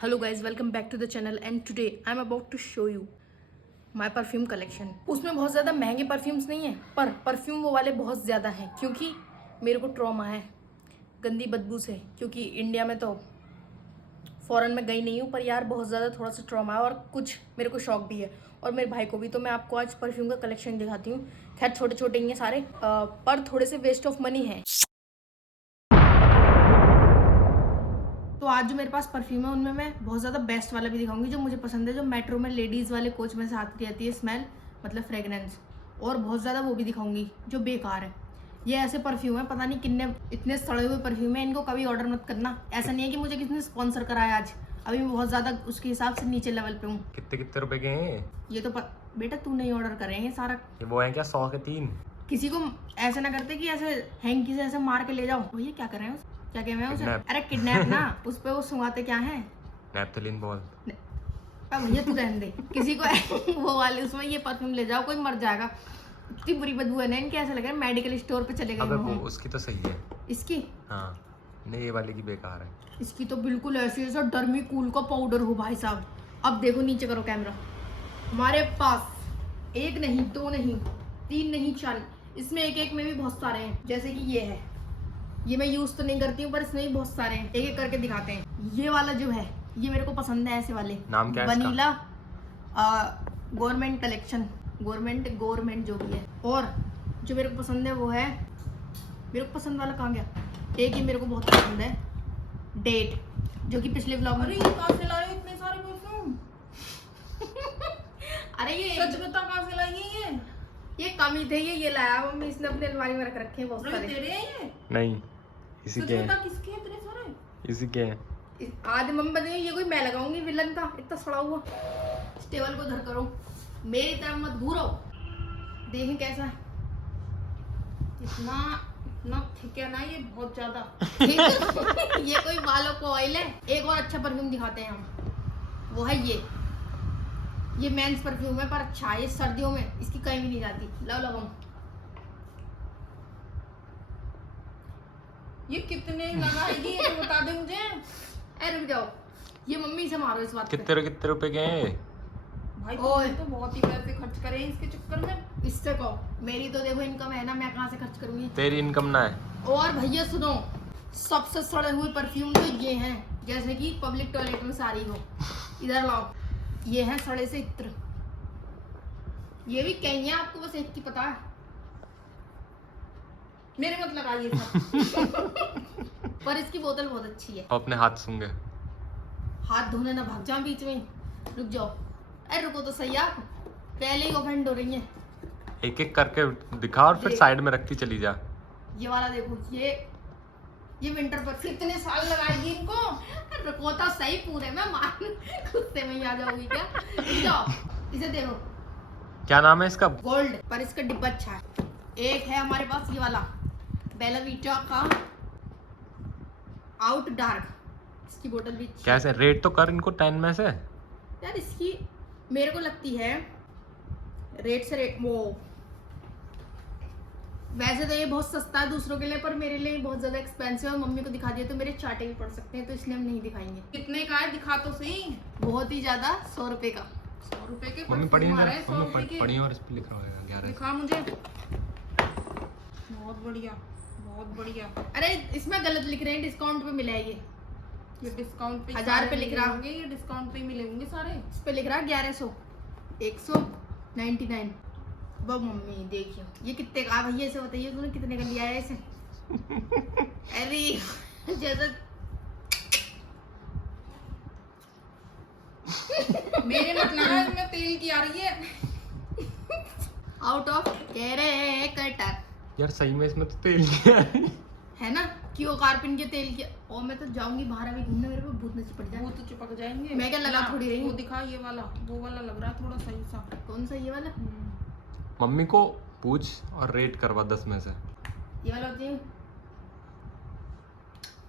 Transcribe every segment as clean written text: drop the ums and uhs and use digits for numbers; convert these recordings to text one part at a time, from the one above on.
Hello guys, welcome back to the channel and today I'm about to show you my perfume collection. उसमें बहुत ज़्यादा महंगे perfumes नहीं है पर परफ्यूम वो वाले बहुत ज़्यादा हैं क्योंकि मेरे को ट्रॉमा है गंदी बदबू से, क्योंकि इंडिया में तो फॉरेन में गई नहीं हूँ पर यार बहुत ज़्यादा थोड़ा सा ट्रॉमा है और कुछ मेरे को शौक भी है और मेरे भाई को भी। तो मैं आपको आज परफ्यूम का कलेक्शन दिखाती हूँ। खैर छोटे छोटे ही हैं सारे पर थोड़े से वेस्ट ऑफ मनी है। तो आज जो मेरे पास परफ्यूम है उनमें मैं बहुत ज़्यादा बेस्ट वाला भी दिखाऊंगी जो मुझे पसंद है, जो मेट्रो में लेडीज़ वाले कोच में से आती रहती है स्मेल, मतलब फ्रेगरेंस। और बहुत ज़्यादा वो भी दिखाऊंगी जो बेकार है। ये ऐसे परफ्यूम है, पता नहीं कितने इतने सड़े हुए परफ्यूम है, इनको कभी ऑर्डर मत करना। ऐसा नहीं है कि मुझे किसी ने स्पॉन्सर कराया आज, अभी मैं बहुत ज़्यादा उसके हिसाब से नीचे लेवल पे हूँ। कितने कितने रुपए के हैं ये तो बेटा तू नहीं ऑर्डर करे हैं सारा। ये वो है क्या 100 के 3? किसी को ऐसा ना करते कि ऐसे हैंकी से ऐसे मार के ले जाओ। भैया क्या कर रहे हैं, क्या कह रहे हैं उसे? अरे किडनैप ना, उस पे वो सुंघाते क्या है, नैप्थलीन बॉल। भैया तू रहने दे। किसी को वो वाले उसमें ये परफ्यूम ले जाओ, कोई मर जाएगा। इतनी बुरी बदबू है ना इनके, ऐसा लग रहा है मेडिकल स्टोर पे चले अबे गए वो हो। उसकी तो सही है। इसकी हाँ नहीं, ये वाले की बेकार है। इसकी तो बिल्कुल ऐसी जैसा डर्मी कूल का पाउडर हो भाई साहब। अब देखो नीचे करो कैमरा, हमारे पास एक नहीं, दो नहीं, तीन नहीं, चार, इसमें एक एक में भी बहुत सारे हैं। जैसे कि ये है, ये मैं यूज तो नहीं करती हूँ पर इसमें भी बहुत सारे हैं, एक एक करके दिखाते हैं। ये वाला जो है ये मेरे को पसंद है, ऐसे वाले। नाम क्या है इसका? वनीला गवर्नमेंट कलेक्शन, गवर्नमेंट जो भी है। और जो मेरे को पसंद है वो है, मेरे को पसंद वाला कहाँ गया, एक ही मेरे को बहुत पसंद है, डेट, जो कि पिछले व्लॉग में। अरे ये कहाँ से लाए इतने सारे परफ्यूम? अरे ये सच बता, कहाँ से लाई है ये कमी थे, ये लाया मम्मी, इसने अपने अलमारी में रख रखे हैं बहुत ये? सारे। तेरे हैं ये? नहीं इसी सच के बता, हैं, किसके हैं इतने सारे? इसी के हैं। आज मम्मी बताइए ये कोई मैं लगाऊंगी विलन का, इतना सड़ा हुआ। इस टेबल को धर करो, मेरी तरफ मत घूरो, देखें कैसा है। इतना इतना ठीक है ना ये, बहुत ज्यादा। ये कोई बालों को ऑयल है। एक और अच्छा परफ्यूम दिखाते हैं हम, वो है ये मेंस परफ्यूम है पर अच्छा है, ये सर्दियों में इसकी कहीं भी नहीं जाती। लो लगाऊं, ये कितने लगाएगी ये तो बता दे मुझे। अरे रुक जाओ, ये मम्मी से मारो इस बात पे। कितने रुपए के हैं? भाई ओए। तुम तो बहुत ही पैसे खर्च करे हैं इसके चक्कर में। इससे कहो, मेरी तो देखो इनकम है ना, मैं कहाँ से खर्च करूंगी। तेरी इनकम ना है। और भैया सुनो, सबसे सड़े हुए परफ्यूम तो ये हैं, जैसे कि पब्लिक टॉयलेट में सारी हो। इधर लाओ, ये हैं सड़े से इत्र। ये भी कहीं है, आपको बस एक की पता है। मेरे मत लगाइए सब। पर इसकी बोतल बहुत अच्छी है। अपने हाथ सूंघे। हाथ धोने ना भाग जाओ बीच में, रुक जाओ। अरे रुको तो सही, आप पहले ही ऑफेंड हो रही हैं। एक एक करके दिखा और फिर साइड में रखती चली जा। ये वाला देखो, ये विंटर पर कितने साल लगाएगी इनको। रुको तो सही, पूरे में मार गुस्से में ही आ जाओगी क्या। रुक जाओ, इसे देखो, क्या नाम है इसका? गोल्ड, पर इसका डिब्बा अच्छा है। एक है हमारे पास ये वाला बेला वीटा का आउट डार्क, इसकी बोतल भी अच्छी है। कैसे रेट तो कर इनको 10 में से। यार इसकी मेरे को लगती है रेट से रेट वो, वैसे तो ये बहुत सस्ता है दूसरों के लिए पर मेरे लिए बहुत ज्यादा एक्सपेंसिव है। मम्मी को दिखा दिया तो मेरे चाटे भी पड़ सकते हैं, तो इसलिए हम नहीं दिखाएंगे। कितने का है दिखा तो सही। बहुत ही ज्यादा, 100 रुपए का। 100 रुपए के मम्मी पढ़ी परफ्यूम आ रहे हैं, 100 रुपए के। पढ़ी और इस पे लिखा होगा 11। दिखा मुझे। बहुत बढ़िया, बहुत बढ़िया। अरे इसमें गलत लिख रहे हैं, डिस्काउंट पे मिला है ये डिस्काउंट पे 1000 पे लिख रहा होंगे, ये डिस्काउंट पे ही मिले होंगे सारे। इस पे लिख रहा है 1100, 199। वो मम्मी देखियो ये कितने का भैया, इसे बताइए तूने कितने का लिया है इसे। अरे जैसे मेरे मत लगा, इसमें तेल की आ रही है। आउट ऑफ कह रहे हैं कटर यार सही में इसमें तो तेल नहीं है। है ना, क्यों कार्पिन के तेल की। और मैं तो जाऊंगी बाहर अभी घूमने, मेरे पे भूत न चिपट वो जाए। तो चिपक जाएंगे। मैं क्या लगा थोड़ी रही हूँ। वो दिखा, ये वाला, वो वाला लग रहा है थोड़ा सही सा। कौन सा, ये वाला? मम्मी को पूछ और रेट करवा 10 में से। ये वाला होती है।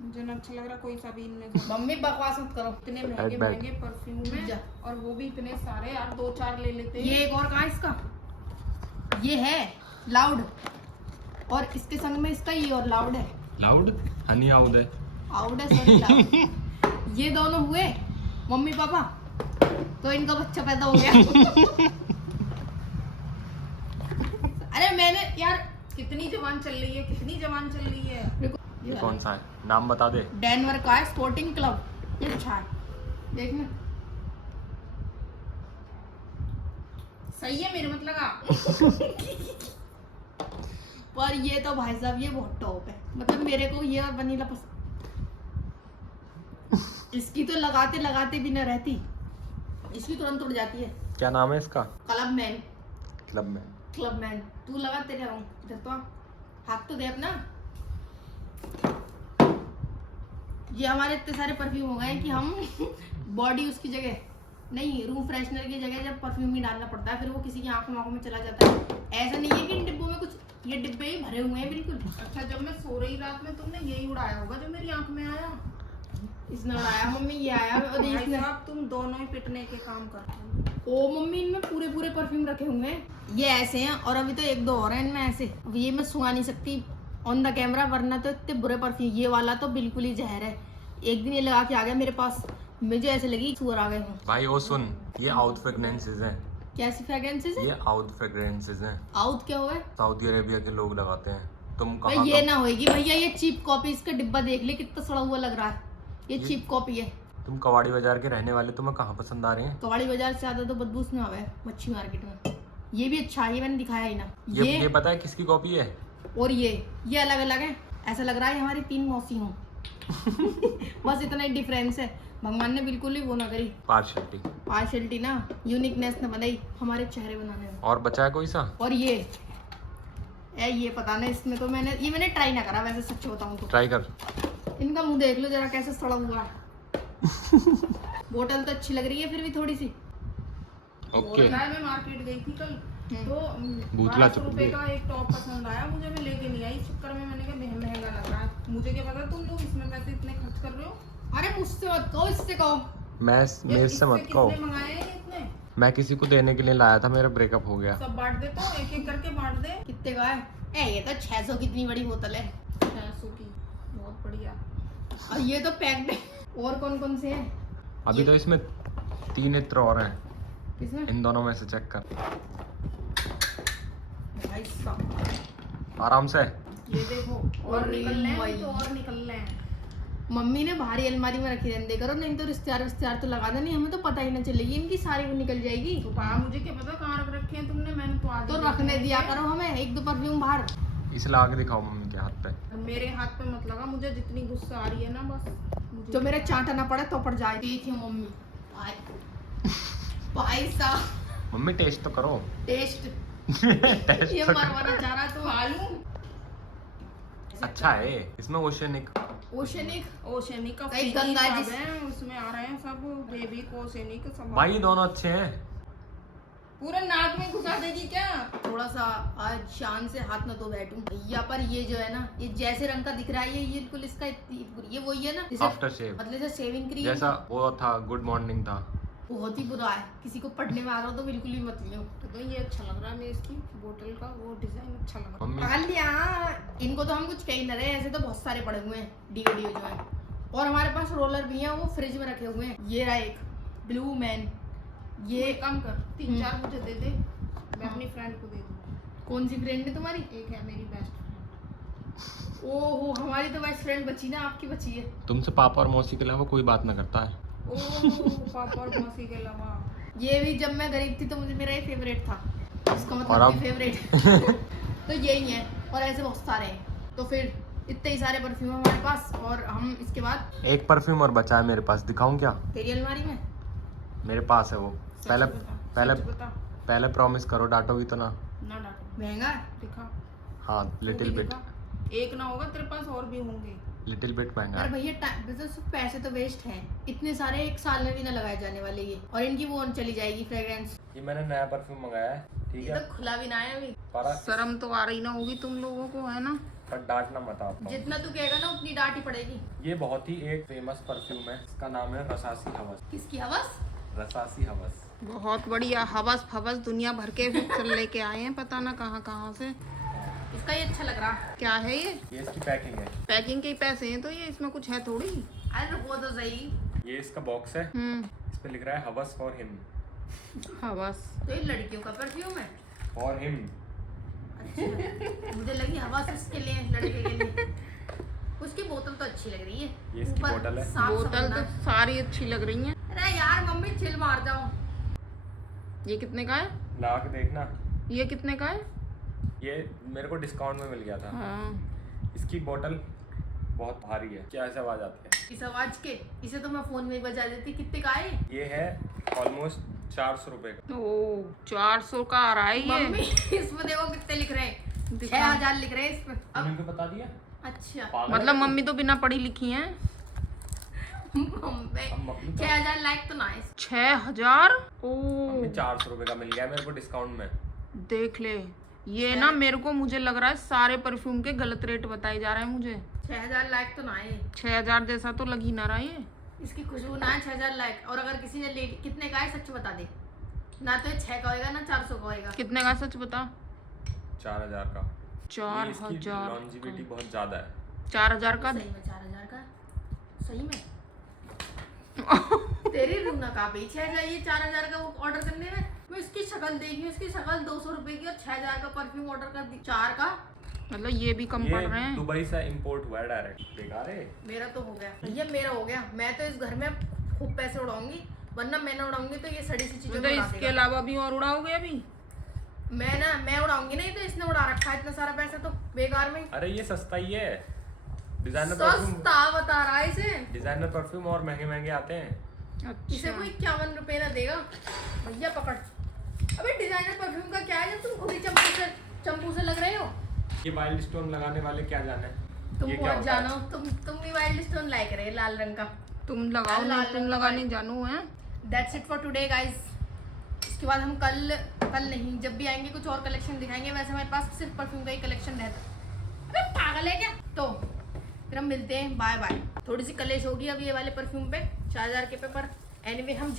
मुझे ना अच्छा लग रहा कोई सा भी इनमें से। मम्मी बकवास मत करो। इतने महंगे बैग। महंगे परफ्यूम है जा। और वो भी इतने सारे, यार 2-4 ले लेते ये एक और कहाँ है इसका, ये है लाउड, और इसके संग में इसका ये और लाउड है। लाउड हनी आउद है। आउट है, सॉरी लाउड। ये दोनों हुए मम्मी पापा, तो इनका बच्चा पैदा हो गया। अरे मैंने यार कितनी जवान चल रही है, कितनी जवान चल रही है। ये कौन सा है, नाम बता दे। डेनवर का है, स्पोर्टिंग क्लब। ये अच्छा है, देखना सही है, मेरे मत लगा। पर ये तो भाई साहब ये बहुत टॉप है, मतलब मेरे को ये और वनीला पसंद। इसकी तो लगाते लगाते भी न रहती, इसकी तुरंत उड़ जाती है। क्या नाम है इसका? Club man. क्लब में। क्लब मैन, तू लगाते रहो इधर, तो हाथ तो दे अपना। ये हमारे इतने सारे परफ्यूम हो गए कि हम बॉडी उसकी जगह नहीं, रूम फ्रेशनर की जगह जब परफ्यूम ही डालना पड़ता है, फिर वो किसी की आंखों में चला जाता है। ऐसा नहीं है कि इन डिब्बों में कुछ, ये डिब्बे ही भरे हुए हैं बिल्कुल। अच्छा, जब मैं सो रही रात में तुमने यही उड़ाया होगा जो मेरी आंख में आया। इसने उड़ाया मम्मी, ये आया और भाई इसने। साहब, तुम दोनों ही पिटने के काम करते हो। ओ मम्मी, इनमें पूरे पूरे परफ्यूम रखे हुए हैं। ये ऐसे हैं और अभी तो एक दो और हैं इनमें ऐसे। अब ये मैं सुंगा नहीं सकती ऑन द कैमरा, वरना तो इतने बुरे परफ्यूम। ये वाला तो बिल्कुल ही जहर है। एक दिन ये लगा के आ गया मेरे पास, मुझे ऐसे लगी सुअर आ गए हूँ। भाई वो सुन, ये आउट फ्रेग्रेंसेस हैं। कैसी फ्रेग्रेंसेस है? ये आउट फ्रेग्रेंसेस हैं। आउट क्या हुआ है? सऊदी अरेबिया के लोग लगाते हैं। तुम भाई कहाँ ये ना होएगी भैया, ये चीप कॉपी। इसका डिब्बा देख ले कितना सड़ा हुआ लग रहा है। ये चीप कॉपी है। तुम कवाड़ी बाजार के रहने वाले, तुम्हें कहाँ पसंद आ रहे हैं? कवाड़ी बाजार से ज्यादा तो बदबू में आवे मच्छी मार्केट में। ये भी अच्छा है, ये मैंने दिखाया ही ना। ये पता है किसकी कॉपी है? और ये अलग अलग है। ऐसा लग रहा है हमारी 3 मौसी हों। बस इतना ही डिफरेंस है। भगवान ने बिल्कुल ही वो ना करी पार्शियलिटी ना, यूनिकनेस ना बनाई हमारे चेहरे बनाने में। और बचा है कोई सा? और ये पता नहीं, इसमें तो मैंने ट्राई ना करा वैसे, सच बताऊं तो। ट्राई कर। इनका मुंह देख लो जरा कैसे सड़ा हुआ है। बोतल तो अच्छी लग रही है फिर भी थोड़ी सी। ओके। मैं मार्केट गई थी कल, तो भूतला 1200 रुपए का एक टॉप पसंद आया मुझे, मैं लेके नहीं आई। इस चक्कर में मैंने कहा महंगा लग रहा है। मुझे क्या पता तुम लोग इसमें पैसे इतने खर्च कर रहे हो। अरे मुझसे मत कहो, इससे कहो। मेरे से मत कहो। किसने मंगाए हैं इतने? मैं किसी को देने के लिए लाया था, मेरा ब्रेकअप हो गया। सब बांट दे, तो एक एक करके बांट दे। कितने का है? ये तो 600 की इतनी बड़ी बोतल है। 600 की, बहुत बढ़िया। और ये तो पैक्ड है। और कौन कौन से हैं? अभी तो इसमें 3 इत्र और हैं। किसमें? इन दोनों में से चेक कर भाई साहब, आराम से। ये देखो, और निकल रहे हैं, तो और निकल रहे हैं। मम्मी ने भारी अलमारी में रखी रहने करो, नहीं तो रिश्तेदार तो लगा देनी, हमें तो पता ही ना चलेगी इनकी सारी वो निकल जाएगी। तो मुझे क्या पता कहाँ रख रखे हैं तुमने, मैंने तो आज तो रखने दिया करो हमें 1-2 परफ्यूम बाहर। इसे ला के दिखाओ मम्मी के हाथ पे। मेरे हाथ पे मत लगा, मुझे जितनी गुस्सा आ रही है ना, बस मुझे जो मेरे चाटा ना पड़े तो पड़ जाए। देखिए मम्मी, भाई साहब, मम्मी टेस्ट तो करो। टेस्ट टेस्ट ये तो मरवाना चाह रहा तो खा लूं। अच्छा है इसमें ओशियनिक ओशेनिक का एक गंगा जी है, उसमें आ रहे हैं सब बेबी को ओशेनिक सब। भाई ये दोनों अच्छे हैं। पूरे नाक में घुसा देगी क्या? थोड़ा सा आज शान से हाथ न तो बैठूं भैया। पर ये जो है ना, ये जैसे रंग का दिख रहा है, ये बिल्कुल इसका ये वही है ना, आफ्टर शेव, मतलब जैसे शेविंग क्रीम जैसा वो था गुड मॉर्निंग था। बहुत ही बुरा है। किसी को पढ़ने में आ रहा हो तो बिल्कुल भी मत लियो। तो ये अच्छा लग रहा है, मैं इसकी बोतल का वो डिजाइन अच्छा लग रहा मम्मी पकड़ लिया। इनको तो हम कुछ कह ही न रहे, ऐसे तो बहुत सारे पड़े हुए हैं डीओ जो है। और हमारे पास रोलर भी हैं, वो फ्रिज में रखे हुए हैं। ये रहा एक ब्लू मैन। है। ये काम कर, 3-4 मुझे दे दे, मैं अपनी फ्रेंड को दे दूँ। कौन सी फ्रेंड है तुम्हारी? एक है मेरी बेस्ट। ओहो, हमारी तो बेस्ट फ्रेंड बची ना, आपकी बची है। तुमसे पापा और मौसी के अलावा कोई बात ना करता है। ओह, पापा और मौसी के अलावा। ये भी जब मैं गरीब थी तो मुझे मेरा ही फेवरेट था, इसका और मतलब अब? फेवरेट। तो यही है, और ऐसे बहुत सारे हैं। तो फिर इतने ही सारे परफ्यूम है हमारे पास। और हम इसके बाद एक परफ्यूम और बचा है मेरे पास, दिखाऊं क्या? तेरी अलमारी में मेरे पास है वो। पहले सच बता। पहले प्रॉमिस करो, डांटोगी तो ना। ना डांटो, महंगा है। दिखा। हाँ लिटिल तू भी बिट, दिखा। एक ना होगा तेरे पास, और भी होंगे। लिटिल बिट महंगा यार है। भैया सिर्फ पैसे तो वेस्ट हैं। इतने सारे एक साल में भी ना लगाए जाने वाले ये, और इनकी वो चली जाएगी फ्रेग्रेंस। ये मैंने नया परफ्यूम मंगाया है, ठीक ये है? तो खुला भी ना है अभी। पर शर्म तो आ रही ना होगी तुम लोगों को, है ना? डांटना मत आप। जितना तू कहेगा ना उतनी डांट ही पड़ेगी। ये बहुत ही एक फेमस परफ्यूम है, इसका नाम है रसासी हवस। किसकी हवस? रसासी हवस। बहुत बढ़िया। हवस फवस दुनिया भर के चल लेके आए हैं, पता ना कहाँ कहाँ से। इसका ये अच्छा लग रहा। क्या है ये? ये इसकी पैकिंग है। पैकिंग के ही पैसे हैं तो ये, इसमें कुछ है थोड़ी। अरे रुको तो सही। ये इसका बॉक्स है, इस पे लिख रहा है हवस फॉर हिम। हवस तो ये लड़कियों का परफ्यूम है। For him. अच्छा, मुझे लगी हवा से उसके लिए, लड़के के लिए। उसकी बोतल तो अच्छी लग रही है। ये इसकी ऊपर बोतल है। साफ बोतल समझना। तो सारी अच्छी लग रही हैं। अरे यार मम्मी चिल मार जाओ। ये कितने का है? ला के देखना। ये कितने का है? ये मेरे को डिस्काउंट में मिल गया था। हाँ। इसकी बोतल बहुत भारी है। क्या ऐसे आवाज आती है? इस आवाज के इसे तो मैं फोन में ही बजा देती। कितने का है ये है ऑलमोस्ट 400 रुपए का। ओ 400 का आ रहा है ये। मम्मी? इसमें देखो कितने लिख रहे हैं, दिखा। 6000 लिख रहे हैं इस पे। तुमने क्यों बता दिया? अच्छा पागल मतलब है तू? मम्मी तो बिना पढ़ी लिखी हैं। मम्मी अब मम्मी तो- 6000 लाइक तो नाइस। 6000? ओ मम्मी 400 रुपए का मिल गया मेरे को डिस्काउंट में। देख ले, ये ना मेरे को मुझे लग रहा है सारे परफ्यूम के गलत रेट बताए जा रहे हैं मुझे। 6000 लाइक तो ना है। 6000 जैसा तो लग ही ना रहा ये। इसकी खुशबू ना है 6000 लाइक। और अगर किसी ने ले कितने का है सच बता दे। ना तो ये 6 का होएगा ना 400 का होएगा। कितने का सच बता? 4000 का। 4000 लॉन्जिविटी बहुत ज्यादा है। 4000 का। सही में 4000 का। सही में तेरी रूना का भी 6000 ये 4000 का वो ऑर्डर करने में। मैं इसकी शक्ल देखी, उसकी शक्ल 200 रुपए की और 6000 का परफ्यूम ऑर्डर कर दी। 4 का मतलब ये भी कम पड़ रहे ये हैं। दुबई से इंपोर्ट हुआ है डायरेक्ट। बेकार है। मेरा तो हो गया भैया, मेरा हो गया। मैं तो इस घर में खूब पैसे उड़ाऊंगी, वरना मैं ना उड़ाऊंगी तो ये सड़ी सी चीजों तो में उड़ा इसके देगा। अलावा भी और उड़ाओगे अभी? मैं उड़ाऊंगी नहीं तो इसने उड़ा रखा है इतना सारा पैसा तो बेकार में। अरे ये सस्ता ही है। डिजाइनर परफ्यूम, सस्ता बता रहा है इसे। डिजाइनर परफ्यूम और महंगे महंगे आते हैं। इसे अच्छा कोई 51 रुपए ना देगा। भैया पकड़। अबे डिजाइनर परफ्यूम का क्या है जब तुम खुद ही चंपू से लग रहे हो। ये वाइल्ड स्टोन लगाने वाले क्या जाने तुम ये क्या बहुत होता है? जानो। तुम भी वाइल्ड स्टोन लाइक रहे लाल रंग का। तुम लगाओ लाल नहीं, रंग तुम का लगाने जानू है। That's it for today guys. इसके बाद हम कल नहीं जब भी आएंगे कुछ और कलेक्शन दिखाएंगे। वैसे हमारे पास सिर्फ परफ्यूम का ही कलेक्शन रहता। अबे पागल है क्या? तो फिर हम मिलते हैं। Bye bye. थोड़ी सी कलेश होगी अब ये वाले परफ्यूम पे 4000 के पे, पर एनीवे हम